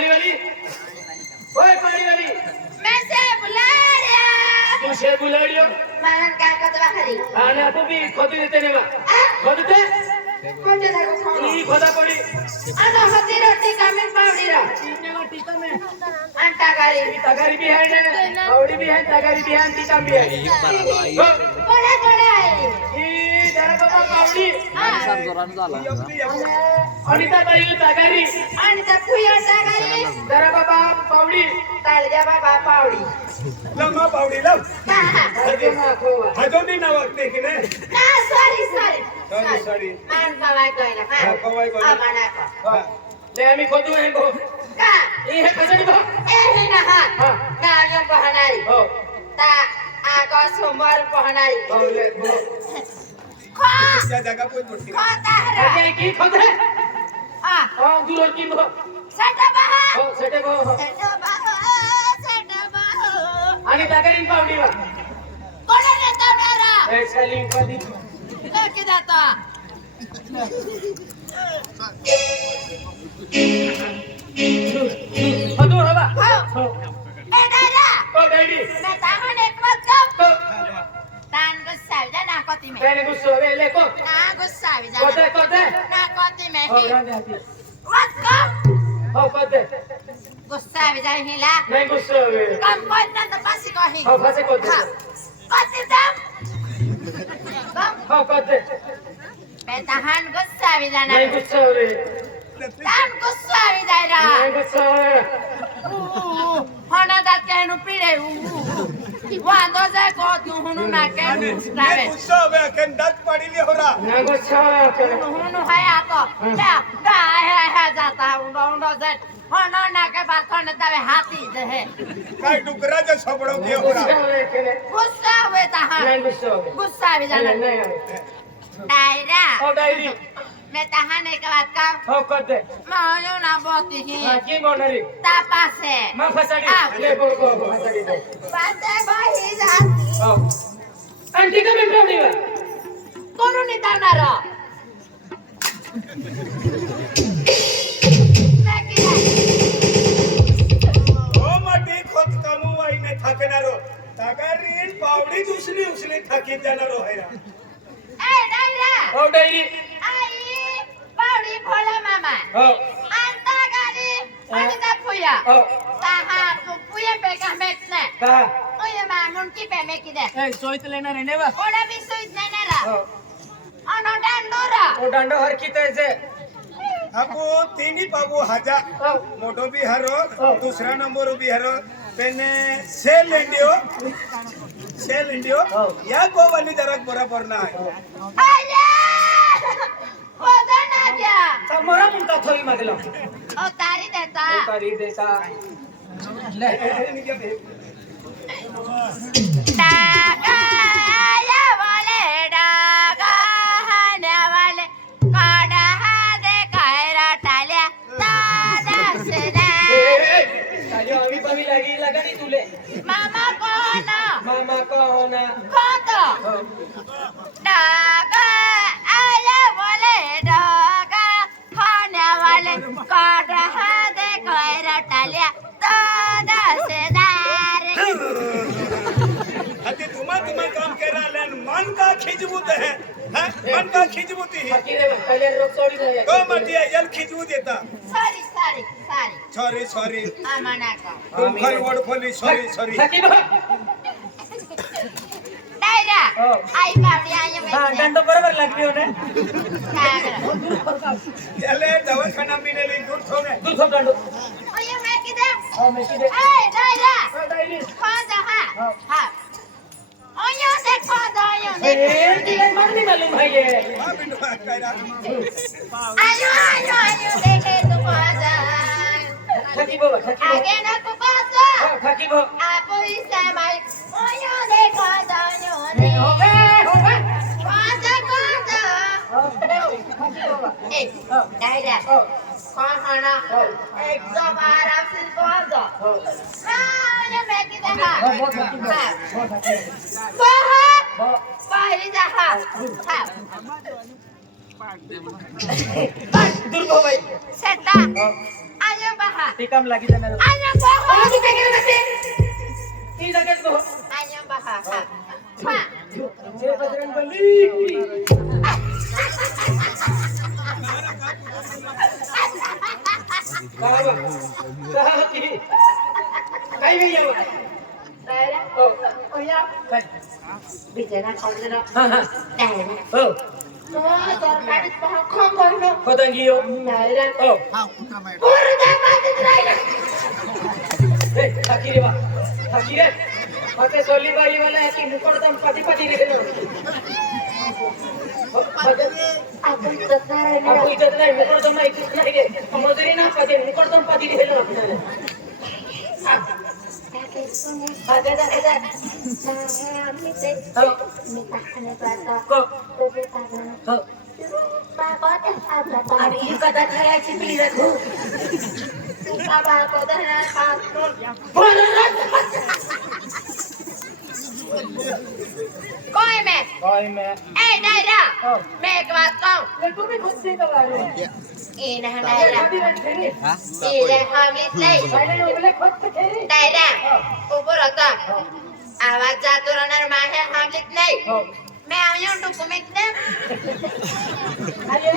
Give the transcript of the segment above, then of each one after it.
पानी वाली ओए पानी वाली मैं से बुला रहा तू से बुलाड़ियो मारन काय करतो खरी आणि आपण बी खोदी देते ने बा खोदते कोणते दाखव ई खोदा पडी आता हती रोटी कामे पावडी रा इन्ने टीका में अंटा गारी तगारी भी है ने पावडी भी है तगारी भी है टीका भी है कोणा कोणा आहे ई जरा बाबा पावडी सर जोरान झाला अनिता ताई तगारी आणि त्या कुया गारी जरा बाबा पावडी ताळजा बाबा पावडी लमा पावडी लव अजून खोवा हजोनी ना वागते की ने ना सॉरी सॉरी सॉरी सॉरी मान कवाय कइला हा, कवाय कइला. आमाना को ले आम्ही खोदू है गो का ई है कसडी बा ए हे ना हा हा. ना यो पहनाई हो ता आको सोमवार पहनाई हो ले गो खा त्या जागा कोई बोलती खा ताहरा काय की खोदे आ हो दूर की हो सटा बहा हो सेटे गो हो सटा बहा आणि तगारी पावडी बा कोणा रे तवडारा ए साली कधी लेके जाता खोदू हवा हो ए डायरा ओ डैडी मैं ताहन एक मत कब तो तान गुस्सा जा ना कोती में मैंने गुस्सा वे ले को ना गुस्सा जा कोदे कोदे ना कोती में हो ही रांदे हाती मत कब हो कोदे गुस्सा जा हिला नहीं गुस्सा वे कम कोई ना तो बस कही हो फसे कोदे हाँ कोती दम कम हो कोदे मैं ताहन गुस्सा जाना नहीं गुस्सा वे तान गुस्सा जायरा नहीं गुस्सा वे होना दात कहनु पीड़े वांदो जाय को तू हुनु ना के रावे गुस्सा होवे अकेन दात पाडीली होरा नहीं गुस्सा वे हुनु है आतो ला दा है जाता उंडो उंडो जाय होना ना के बात करने तवे हाथी दे है काय डुकराच्या सोबडो की होरा गुस्सा वे केले गुस्सा हुए ताहन नहीं गुस्सा वे गुस्सा भी जाना नहीं नहीं डायरा हो डायरी मैं ताहन एक बात का हो कोदे मायो ना बोती ही हां की बोनरी तापा से मा फसाडी ले बो फसाडी दे बाते भाई जाती हो आंटी का भी पावडी वे कोनु निताणार ओ माटी खोत कामू वाईने थाकणारो तगारीन पावडी दुसरी उचली थाकीत जाणारो हैरा ए डायरा हो डायरी आई पावडी भोला मामा हो अंता गाडी अनिता फुया हो ताहा तू फुया पे का मेकने का ओये मांगून की पे मेकी दे ए सोईत लेणार आहे ने बा कोणा बी सुईत नाही ना हो अनो डांडोरा ओ डांडो हर की तैसे आपो तिनी बाबू हाजा हो मोठो बी हारो हो. दुसरा नंबर बी हारो पेने सेल इंडियो हो. या गोवानी जरा बरोबर ना आहे आया ओदा ना द्या तर मोरा मुंता थोई मागला ओ तारी देता तारी देसा ले डागा या वाले डागा हाने वाले काडा दे कायरा टाल्या दादा सदा साली आम्ही पावी लागी लगानी तुले मामा कोण मामा का होना कोणतो हो डागा आया वाले डागा खाने वाले काढा दे कायरा टाल्या दादा सेदार अति तुम्हा काम करा लेन मन का खिजबूत है हां मन का खिजबूती है बाकी रे कले रोक सोडी नाही तो माटी यल खिजबू देता सॉरी सॉरी सॉरी सॉरी आमाना को तुम खर वड खोली सॉरी सकी बा डायरा हो. आई बावडी आयो हां में डांडो बरोबर लागली हो ने कागरा चले दवाखाना मिले ली दूर छोड़े तू सब डांडो ओये मैं किदे हो मैं की दे ए डायरा हो डायरी खोजा हाँ. हां ओयो से खोजा ओयो ए से तिला मन नहीं मालूम है ये हां बिंदु कहरा आयो देखे तू खोजा ठकी बो ठकी आगे ना तू खोजा हो ठकी बो आप इसे माय ओयो दे खोजा ओयो दे हो बे खोजा खोजा हो ठकी बो ए डायरा हो खोना एकदम आराम से खोजा हो ओयो मैं किदे हां हो बहुत ठकी बो हो ठकी बाहा बो पाहिली जा हां हां दूर बो भाई सेटा हो आयो बाहा ती काम लागी जाणार Ayam baha. तू काय केलं नसते ती लगेच गो Ayam baha. Ha. जय बजरंग बली काय नाही येऊ Saya. हो Oh ya. काय Bicara kau dulu. हा हा Dah. हो Oh, terkait baha kau kau. पतंगी हो Dah. हो Kurda mati terakhir. ए ठाकी रे बा ठाकी रे ಮತ್ತೆ ಸೊಲ್ಲಿ ಬಾಯಿ वाला ಯಾಕೆ ಮುಕೊಡ್ತಾನ ಪತಿ ಪತಿ रे Aku tetap. आपको इज्जत नहीं मुकोड़ता मैं इज्जत नहीं रे मजूरी ना पति मुकोड़ता पति रे Ada. हो को हो Abi ini kata cara cipli aku. Apa kata patron? Koi me? भाई मैं Daira. Oh. Me एक बात कहूँ. ले तू भी खुद से कर रहा है Ini Daira. Ini hamil नहीं. मैंने बोले खुद से खेली Daira. ऊपर रखा. आवाज जातो रहना माहे hamil नहीं. हो मैं आऊँ dokumen deh. अरे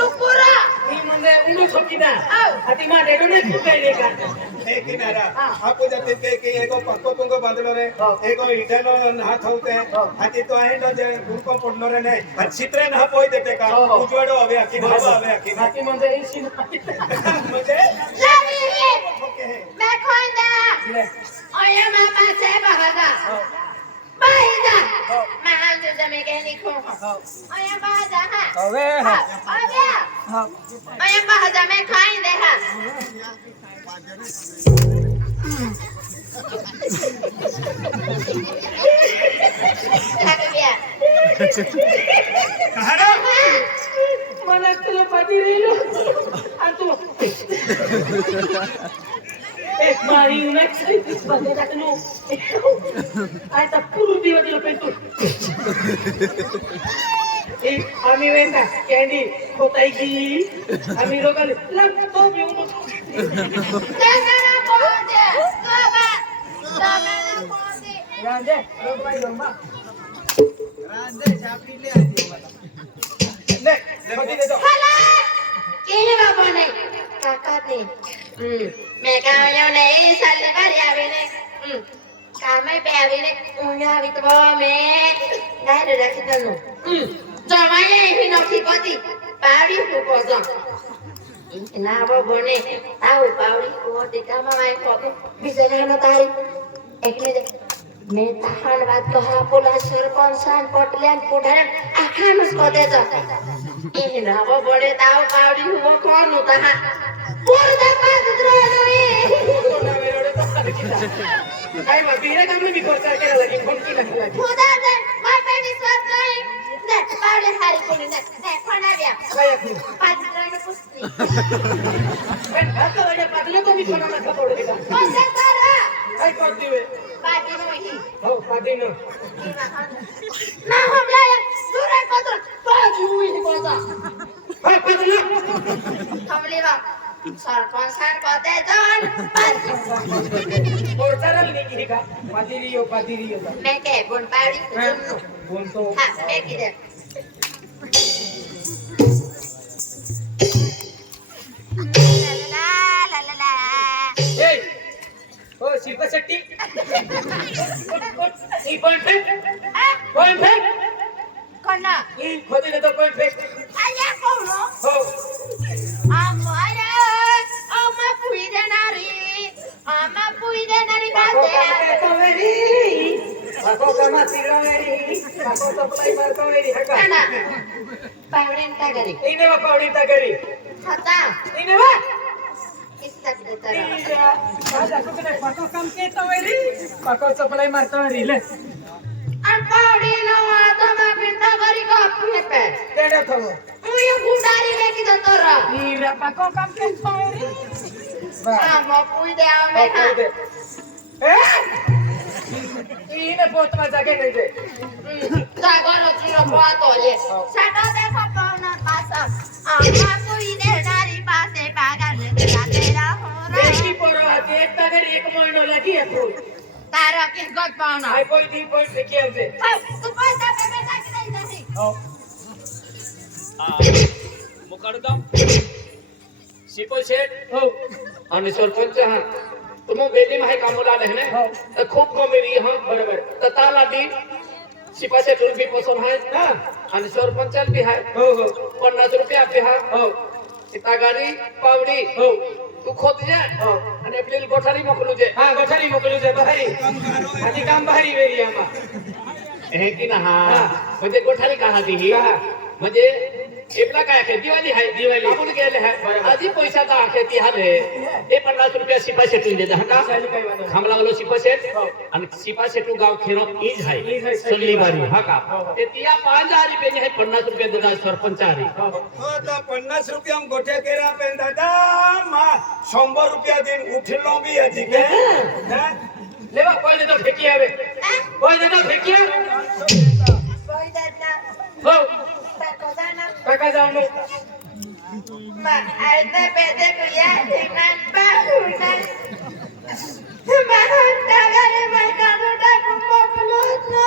Tukura. ती म्हणजे उंडू ठोकीना हाती मा डेडो ने कुटाइले का हे किनारा आपको जाते के एगो पक्को पंगो बांधलो रे एगो इठलो हाथ होते हाती तो आहे न जे गुरको पडलो रे नाही आणि चित्रे ना पोय देते का उजवाडो हवे आखी भावा हवे आखी हाती म्हणजे इशी म्हणजे Lari. ओके हे मैं खोन दा. ले Oh ya mama saya bahagia. Bahagia. Mahal tu zaman ni kau. Oh ya bahagia ha. अबे Oh ya. हां Oh ya bahagia मैं खाई दे ha. Tak dia. कहारा मला तुला पती रेलो आणि तू एक मारी नेक्स्ट बंदे टाकनो आता पूर्ण दिवस दिलो पेंटू एक आम्ही वेंदा कॅन्डी होताई की आम्ही रोगाले लागतो येऊन Jangan pode. Coba. Jangan pode. रांदे रोगाई लंबा ले पती दे दो Halah. Ini apa nih? Kakak nih. Mereka yang nih saling beri nih. Kami beri nih. Punya itu bawa me. Dah ada kita nu. Jamanya ini nak kipati. Bari kosong. Nah apa boleh? Tahu bari kok kita main kok. Bisa kan tari. Ekle. मैं ताहन बात कहा पोला सरपंचान पटल्यान पोढान आखानुस कदेछ ए नभो बडे ताउ पाउडी हो कोन उता पोरदा पाद द्रोले काय मग बिना काम मी खर्च केला लगी फोन केला खुदा दे मा पे विश्वास नाही ने पाउडी हारी कोणी ने फणा बिया काय तू पाद द्रोले पुस्ती पण आता वाले पादले तो मी कोणाला खपवले का कोणता तारा काय करते वे पादी नोही हो पादी न ना हमला दुरे पत्र पादी हुई कोता हा पादले हमले बा सरपंचान कते जन और सरल नहीं का पादिरियो मैं के बोन पाउडी बोल तो हा एक दे ला ला ला ए ओ शिल्पा शेट्टी ई पॉइंट फेक कोना ई खोदे दे तो पॉइंट फेक आया कोलो हो आमारा आमा पुई देनारी बाते Kaveri ako kama siraweri ako supply mar Kaveri हका ना पावडेन का गरी इने वा पावडी तगरी हता इने वा किस्सा देतारा माझा कुठे पाको काम के कावेरी पाको supply mar कावेरी ले और पावडी न आता मा पिंडा गरी का अपने पे तेडा थो मुय गुडारी लेके दतरा नीरा पाको काम के कावेरी बा आमा पुई दे आमे हा ए इने पोत मा जागे नहीं दे जागरो चिरो पातोले साटा देखो पावना पासा आमा पुई देनारी पासे पागल तेरा हो रा एक महीनो लगी है फूल તારો કિસ ગોત પાવનો आई कोई दी कोई फेंकी हमसे તું પૈસા પેમે નાખી દઈ નથી मुकडदम शिपो शेठ हो आणि सरपंच हा तुम्ही बेदी माही कामोला नाही हो. ना खूप कमी हा बरोबर तर ताला दी शिपाशे रुपये पसंत आहे हा आणि सरपंचाला बी आहे हो हो 50 रुपये बी आहे हो सीता गाडी पावडी हो तू खोत जा हो आणि आपल्याला गोठारी मोकलू जे हा गठारी मोकलू दे भारी आधी काम भारी वेरी आम्हा हे की ना हा हा. म्हणजे गोठारी का हाती ही हा. म्हणजे एपला काय आहे दिवाळी आहे दिवाळी. आपण गेले आहे बरोबर. आधी पैसा का आहे ती हाले हे 50 रुपये शिपाशे ठेवून देता हा का चाली काय वाटत खाम लागलो शिपाशेट हो. आणि शिपाशेटू गाव खेरो ईज ईज आहे आहे, सल्ली बारी हा का हो, हो. ते तिया 5000 रुपये आहे 50 रुपये देता सरपंच आरी हो हो हो तर 50 रुपया गोठे केरा पेन दादा मा 100 रुपया दिन उठलो बी अजी के हैं? लेवा कोई ने तो फेंकी आवे कोई ने तो फेंकी કોઈ દેતા हो કોસાના काका जाऊ नो માં આને પેદે કુયા ઠીકનાન પાઉના માં તાગરે માં કાડોડા કુમકલોનો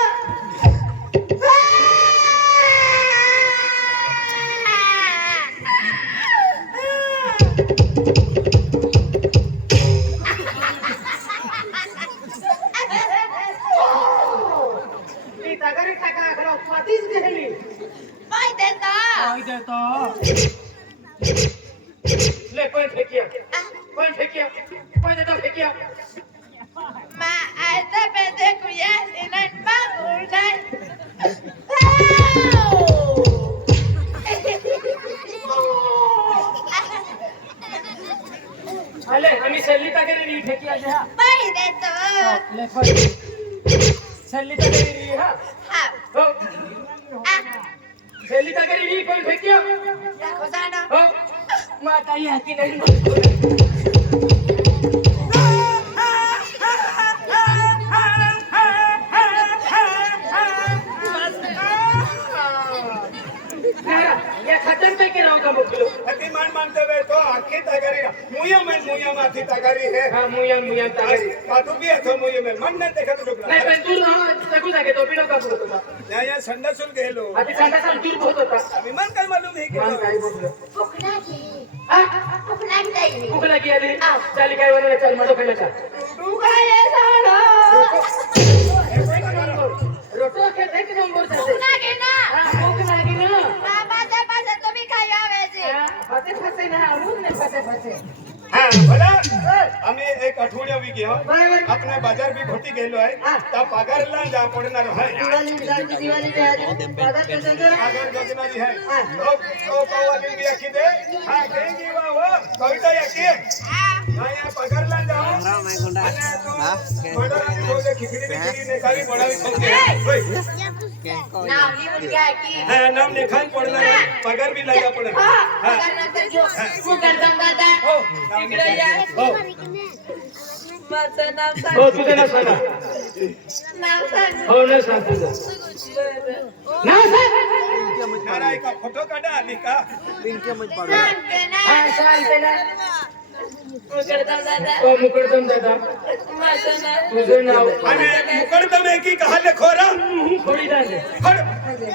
ती तगरी काका खरो पातीच गेली કોઈ દેતા कोई दे तो ले कोई फेंकी कोई फेंकी कोई ने तो फेंकी માં આને પેદે કુયા ઠીકનાન પાઉના अले आम्ही सल्ली तगरी री फेंकी आजे हा કોઈ દેતો ले कोई सल्ली तगरी री हा હા हो सल्ली तगरी री कोई फेंकी કોસાના हो मा काही हाकी नाही या खतम पे के राव का मुकलो अति मान मानते वे तो आखी तगारी मुया माथी तगारी है हा मुया तगरी काटू भी अथो मुया में मन न देखत नाही रुकला पण तू ना सगू जागे तो बिनो का बोलत होता या संडासून गेलो आधी सांगा सांग दूर होत होता आम्ही मन काय मालूम हे मान की काय बोललो ભૂખ લાગી हा ભૂખ લાગી જાય भूक लगी आली चाली काय वरला चल मडो खायला चल ડુગાએ સાડો रोटो के देख नंबर ભૂખ जाते લાગે ના हा भूक लागी ना બાબા જે પાસે તો બી ખાઈ આવે છે फसे फसे ना अमूल ने फसे हां बोला आम्ही एक आठवड्या वी गेलो बरोबर अपने बाजार भी घोटी गेलो आहे त्या पगारला जा पडणार आहे दिवाळी पे आली बाजार कसं पगार योजनारी आहे तो पावाली भी आखी दे हा देंगी वा हो कविता याकी ना या पगारला जाओ आणि तो मडरानी बोले खिचडी ने काही बनावी खाऊते होय નામ લીવું ગયા કી हा नाम ने खाई पडणार आहे. पगार भी लागा पडणार હા हा પગાર નંતર જો હું કરતા દાદા हो इकडे या हो माझं नाव सांग हो तुझं नाव सांगा नाव सांग हो ना सांग तुझं नाव सांग नाराय का फोटो काढा आणि का सांगते ना हा सांगते ना હું કરતા दादा हो मुकडदम दादा माझं नाव तुझं नाव आणि मुकडदम आहे की कहाले खोरा थोडी दादे फड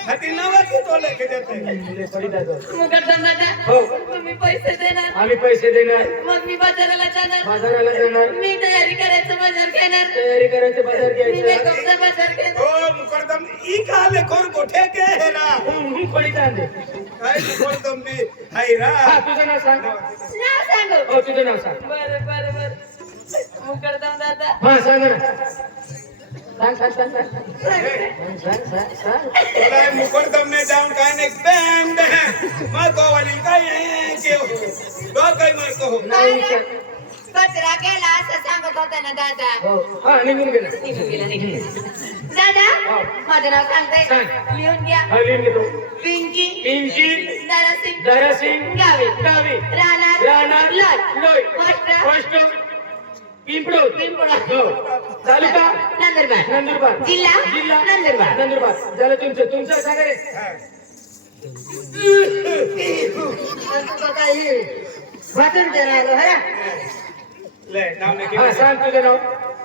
हाती नावाची तो लेके देते थोडी दादा હું करता दादा हो तुम्ही पैसे देणार आम्ही पैसे देणार मग मी बाजाराला जाणार बाजाराला जाणार मी तयारी करायचं बाजार घेणार तयारी करायचं बाजार मी घ्यायचं मेकअपचा बाजार घेणार ओ मुकडदम ई कहाले खोर गोठे के हेरा थोडी दादे काय मुकडदम बी हायरा हा तुझं नाव सांग नाव सांगू हो तुझं नाव सांग बरं बरं बरं હું કરતા दादा हा सांग ना सांग सांग तुला मुकडदम ने जाऊन काय ने बॅम बॅम मा गोवाली काय आहे के हो दो काय मारतो हो नाव विचार कचरा केला असं सांगत होता ना दादा हो हा निघून गेला दादा हो. माझं नाव सांगते सांग. लिहून घ्या हा लिहून घेतो पिंकी पिंकी नरसिंग दारासिंग गावी गावी राहणार राहणार लोय लोय पोस्ट पोस्ट पिंपळूण हो तालुका नंदुरबार नंदुरबार जिल्हा नंदुरबार नंदुरबार झालं तुमचं सांगा रे वाचन करायला ले नाव ने हा सांग तुझं नाव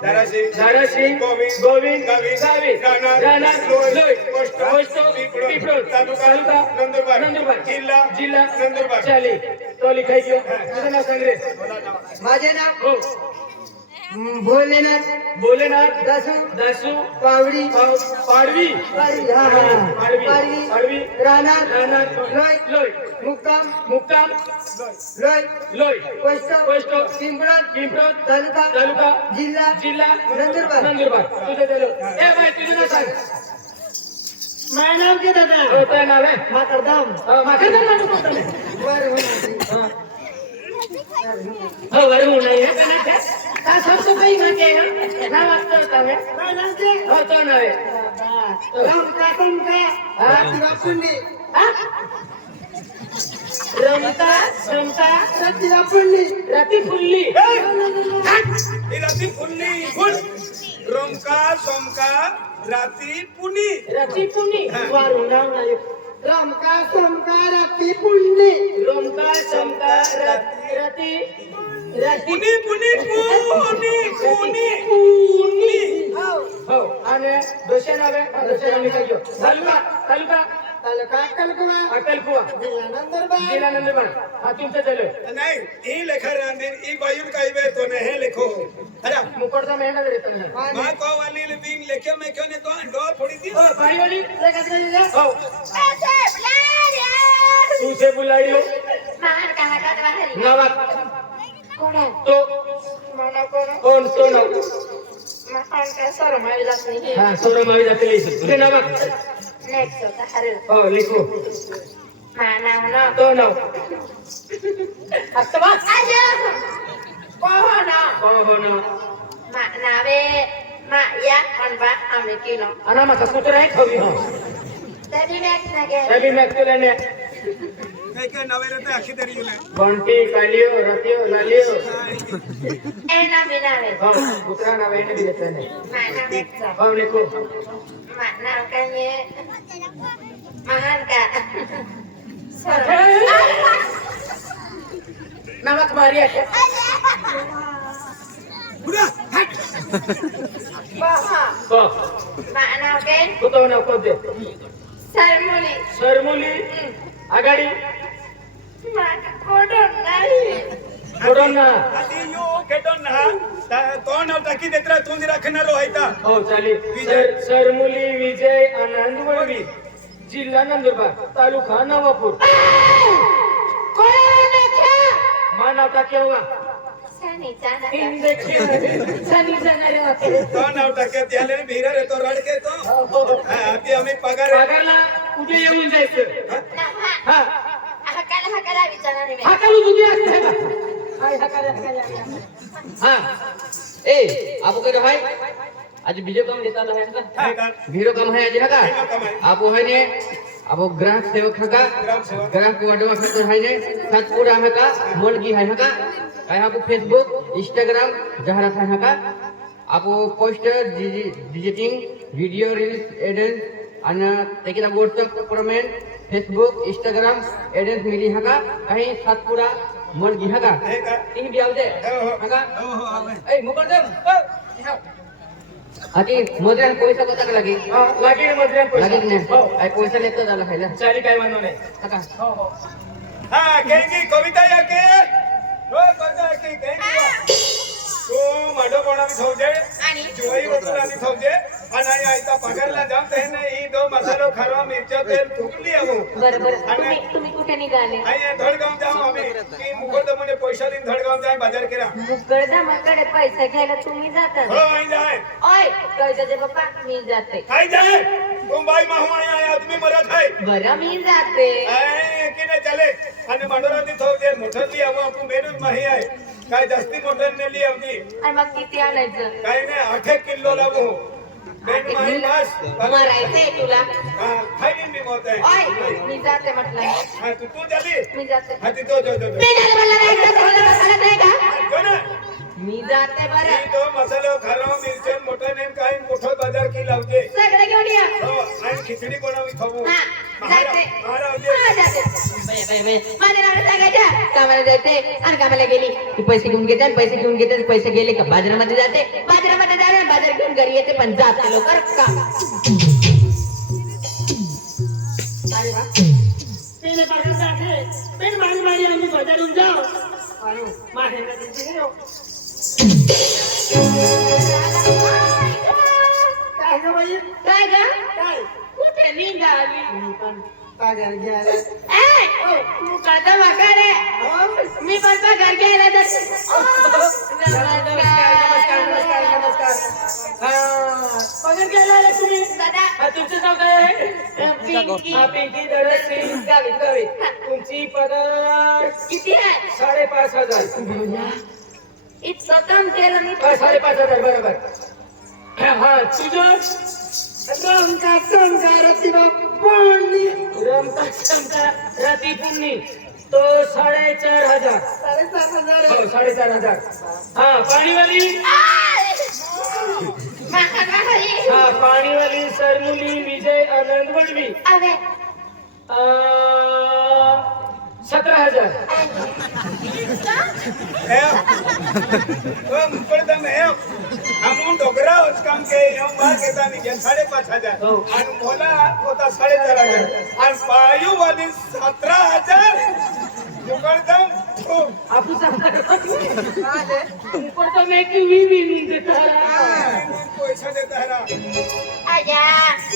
धाराशिव गोविंद गावी राहणार लोय पोस्ट पिपरोल तालुका नंदुरबार जिल्हा नंदुरबार चाली तो लिखाई घेऊ तुझं नाव सांग रे माझे नाव हो भोलेनाथ दासू पाडवी राहणार लोय मुक्काम लोय पोस्ट पिंपरोल तालुका जिल्हा नंदुरबार तुझं दिलं ए बाई तुझं नाव सांग माझं नाव के दादा हो तुझं नाव आहे माकरदाम हो बरं होऊ नाही का सबसे काही मागे नाव वाचतो होता मैं हो तो नाव आहे रती फुल्ली रोमका सोमका राती पुनी रती पुनी वारू नाव नाही रमका सोमका रती पुण्य रोमका समका रती पुनी पुनी पुनी पुनी हो आणि दोषे नाव आहे दोषे नाव लिखाई घेऊ तालुका अक्कलकुवा जिल्हा नंदुरबार हा तुमचं झालं नहीं ई लेखा रांदीन ई बायुन काई बे तो ने है लिखो अरे मुकोडचा मेहनत देतो ना मां को वाली ले बिन लेखे में क्यों ने तो अंडो थोड़ी सी हो पाणी वाली हो ऐसे तुझे बुलायो मान कहा का बाहरी नावात कोण आहे तो मला कोण कोण तो नाव मान का सर माविला नाही हा सोरमावी जाते लिहितो तुझे नावात नेक्स्ट होता हरे हो लिखो मानाव ना तो नाव आता बस आजे कोण हो ना नावे मा या अनबा आम्ही किनो अना मका कुत्र आहे खवी हो तरी नेक्स्ट नागे रवि मॅक्युला ने नहीं के नवेरे ते आखी दरी ले बंटी कालियो रतियो लालियो ए ना बिनावे हो कुत्रा नाव आहे ने देते ने माना नेक्स्ट हो लिखो मानाव कanye महान का सर नावात मारी आहे बुरा हट बाहा हो मानाव के तो नाव कोणते सरमुली आगाडी माका कोडो नाही कोडोना आती यो केटो ना तो नाव टाकी देत्रा तुंद राखणार होईता हो चालेल सरमुली विजय आनंद वळवी जिल्हा नंदुरबार तालुका नवापूर कोण आहे मानव टाके होगा सनी जाना सनी जाणारे होते तो नाव टाके त्याले भीरा रे तो रड के तो आती आम्ही पगार पगारला उद्या येऊन जायचं हा हकाला विचारणार मी हाकालू उद्या असते का हाय हाकाला हाँ ए आपको क्या भाई आज वीडियो काम देता है ना वीडियो काम है आज का आप है ने अब ग्राहक सेवक है का ग्राहक वाडवा खतर है ने सातपुरा है का मोलगी है का काय आपको फेसबुक इंस्टाग्राम जाहिरात है का आपको पोस्टर डिजिटिंग वीडियो रील्स एडेंस आणि तेकिला व्हाट्सएप प्रमेन फेसबुक इंस्टाग्राम एडेंस मिली है का कहीं सातपुरा मोलगी है का इन भी आवदे है का ए मुकरदम आती मजरान पैसा कसा लागी लागी मजरान पैसा लागी ने हो आई पैसा लेतो झाला खायला चाली काय मानव नाही काका हो हो हां केंगी कविता याके हो कविता याके केंगी तो माडो कोणावी ठेवजे आणि जोई वस्तुरानी ठेवजे आणि आयता पगारला जाम ते ने ई दो मसालो खरा मिरचा तेल थुकली आहो बरोबर तुम्ही कुठे निघाले आय धडगाव जाऊ आम्ही की मुकरद म्हणे पैसा दिन धडगाव जाय बाजार केला मुकरदमाकडे पैसा घ्यायला तुम्ही जाता हो आई जाय ओय कळजाचे पप्पा मी जाते आई जाय तुम बाई माहू आया आदमी मरत है बरं मी जाते आय की ने चले आणि माडोरानी ठेवजे मोठली आहो आपण मेनूच माही आहे काय जास्ती मोठं नेली आम्ही आणि मग किती आणायचं काय नाही 8 किलो लावू बेन माही बस मरायचंय तुला खाईन मी मोत आहे ओय मी जाते म्हटलं हा तू झाली मी जाते हा ती तो मी नाही मला नाही का जो ना मी जाते बरं मी तो मसालो खारो मिरचन मोठं नेम काही मोठं बाजार की लावते सगळं घेऊन या हो आणि खिचडी बनवली खाऊ हा जाते महाराज जाते माझ्या नावानं सांगायच्या कामाला जाते आणि कामाला गेली की पैसे घेऊन घेते आणि पैसे घेऊन घेते पैसे गेले का बाजारामध्ये जाते बाजारामध्ये जाते बाजार घेऊन घरी येते पण जाते लवकर काम अरे वा पहले बाजार जाके फिर मारी मारी आम्ही बाजारून जाओ आणि माझ्याला त्यांची घेऊ काय ग बाई काय ग काय कुठे निघाली मी पण पगार घ्यायला ए तू कादा वाकारे मी पण पगार घ्यायला जाते पगार घ्यायला आले तुम्ही दादा तुमचं नाव काय आहे पिंकी पिंकी धडसरी गावी तुमची पगार किती आहे 5,500 इतकं काम केलं मी 5,500 बरोबर हा तुझं रमका चमका राती पुन्नी तो 4,500 हो 4,500 हा पाणीवाली हा पाणीवाली सरमुली विजय आनंद वडवी 17,000 मुकडदम है हम डोगरावर काम के हम बार के तानी के 5,500 आणि मोला होता 4,500 आणि पायू वाली 17,000 मुकडदम आपू सांगता ऊपर तो मैं क्यों भी नहीं देता पैसा देता है आजा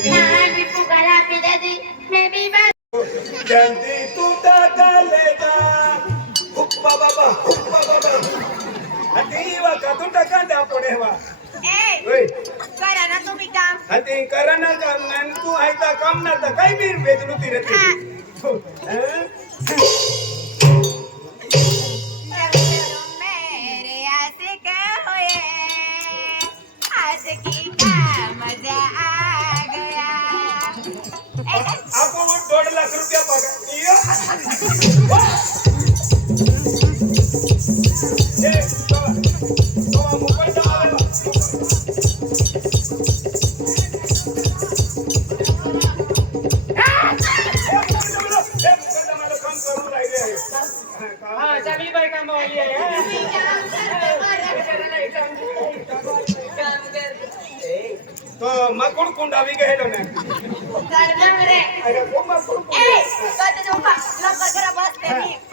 नान भी पुकारा पिदा दी मैं भी बात जल्दी तू टाकालेगा हुप्पा बाबा अतीवा का तू टाकांडा पुढे वा ए ओय करा ना तुम्ही काम अती करना का मन तू आयता काम ना तर काही बी बेदलुती रहती मेरे आशिक होए आशिकी का मजा आ गया आपको 1.5 लाख रुपया पगार ये तो मोबाईल दबावा काम करून राहिले आहे हा चांगली बाई कामावली आहे तो मकुड कुंडावी गेलो ना अरे वो मकुड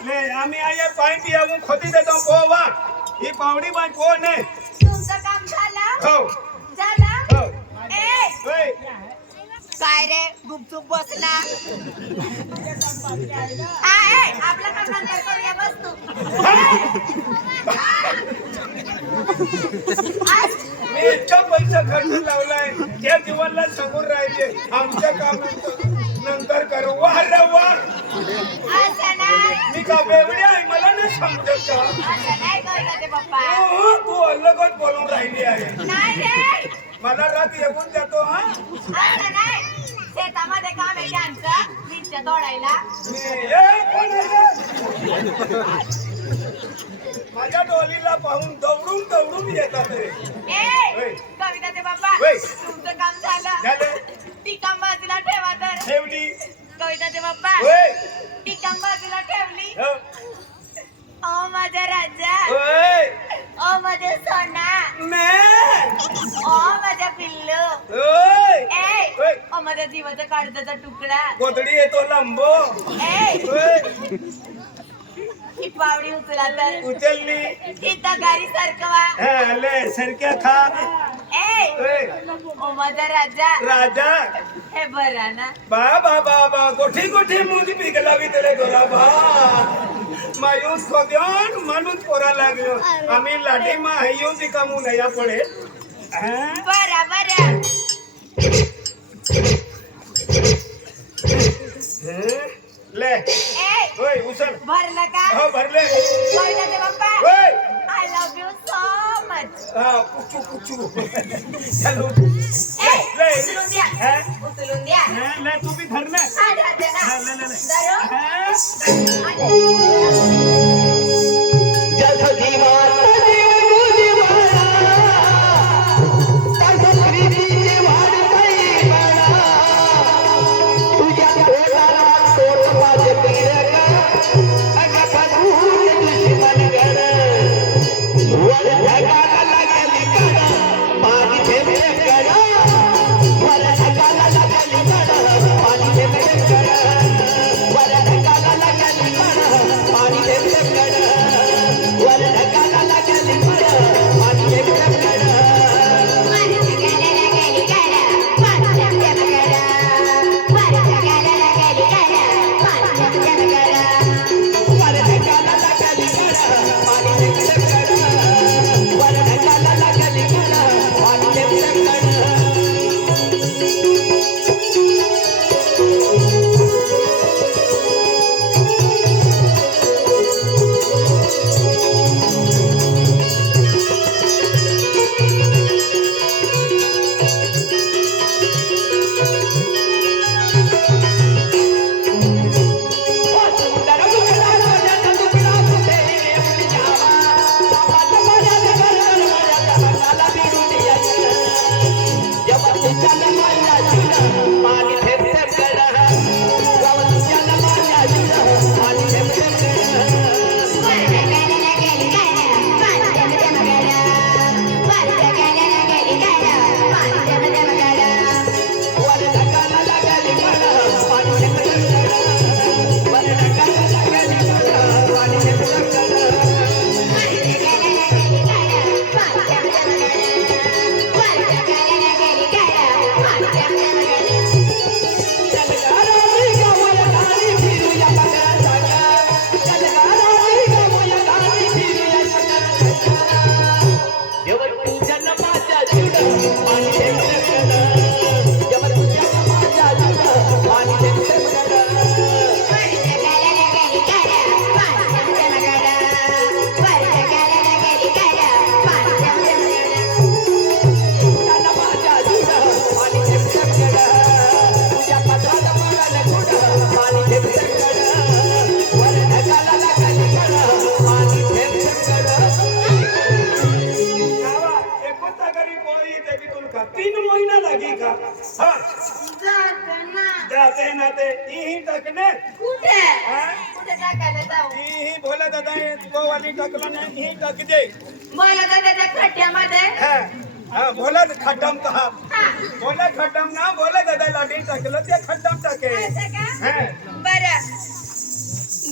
ले आम्ही आये पाणी पियावून खोती देतो पोवा ही पावडी बाई को नाही तुमचं काम झालं हो झालं हो ए होय काय रे गुपचूप बसला आपलं काम नंतर करूया बस तू मी इतका पैसा खर्च लावलाय त्या जीवनला समोर राहिले आमचं काम नंतर करू वाह रे वाह असं नाही मी का बेवडी आहे मला नाही समजत का असं नाही करत ते पप्पा तू अलगच बोलून राहिली आहे नाही रे मला रात येऊन जातो हा असं नाही शेतामध्ये काम आहे त्यांचं मिरच्या तोडायला कोण आहे माझ्या डोलीला पाहून दौडून येतात रे ए कविता ते बाप्पा होय. तुमचं काम झालं झालं ती काम बाजूला ठेवा तर ठेवली कविता ते बाप्पा होय ती काम बाजूला ठेवली हो. ओ माझा राजा होय ओ माझे सोना मैं ओ माझा पिल्लू होय ए होय. ओ माझ्या जीवाचा काळजाचा तुकडा गोदडी येतो लंबो ए होय ही पावडी उचला तर उचलली इथं गाडी सरकवा हा ले सरक्या खा ए होय ओ माझा राजा राजा हे बरा ना बा गोठी मुंगी पिकलावी त्याला गोरा बा मायूस खोद्यान माणूस पोरा लागलो आम्ही लाठी मा हयू पिकामू नया पडे बरा बरा ले ए होय उचल भरलं का हो भरले कविताचे बाप्पा होय I love you so much हा पुचू चलो ए ले उचलून द्या हा? उचलून द्या ले तू भी धर ना आ जाते ना हा, ले धरो हा? जस जीवाचा देव जीवाला तस प्रीतीचे वाढ काही म्हणा तुझ्या तोंडाला तोड माझे पीर जाते नाते ही टकने कुठे हाँ? कुठे टाकायला जाऊ ही बोला दादा तो वाली टकला नाही ही टक दे मला तर त्याच्या खड्ड्यामध्ये हाँ हाँ बोला खड्डम कहा हा बोला खड्डम ना बोला दादा लाठी टकलं ते खड्डम टाके असं का हाँ बरं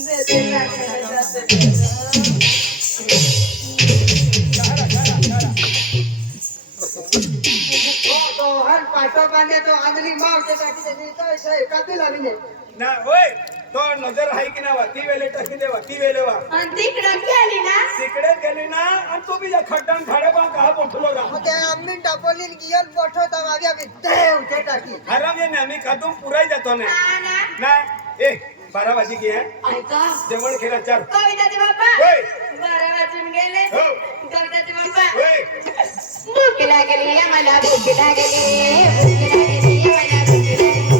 देते टाकायला जाते. तो हर पाटो बांधे तो आंधळी माव त्यासाठी त्याची काय शे कापी लावी ने ना होय तो नजर आहे की ना ती वेले टकी देवा ती वेले वा आणि तिकडं गेली ना तिकडे गेली ना आणि तो बी खड्डम झाडे बा कहा बोठलो रा मग त्या आम्ही टापोलीन गियल मोठो तर मागे आम्ही देव ते टाकी हराम ये आम्ही खातून पुराई जातो ना हा ना ना ए 12 वाजी की है ऐका जेवण खेळा चाल कविताचे बाप्पा होय 12 वाजून गेले हो कविताचे बाप्पा होय भूक लागली आम्हाला भूक लागली भूक लागली आम्हाला भूक लागली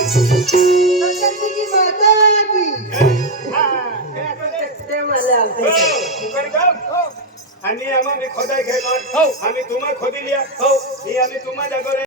नंतर की माता की ते मला आणि आम्ही खोदाय घेणार आम्ही तुम्हाला खोदी लिया हो ही आम्ही तुम्हाला जागोरे